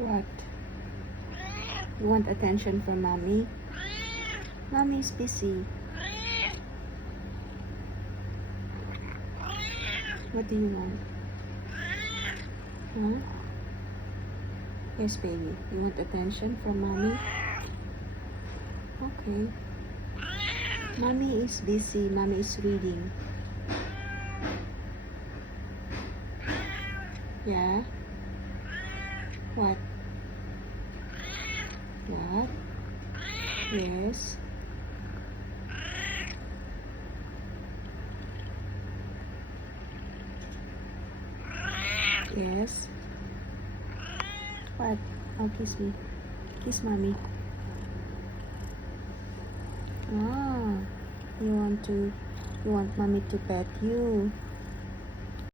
What? You want attention from mommy? Mommy is busy. What do you want? Huh? Yes, baby. You want attention from mommy? Okay. Mommy is busy. Mommy is reading. Yeah? What? What? Yes? Yes? What? Oh, kiss me. Kiss mommy. Ah, you want mommy to pet you.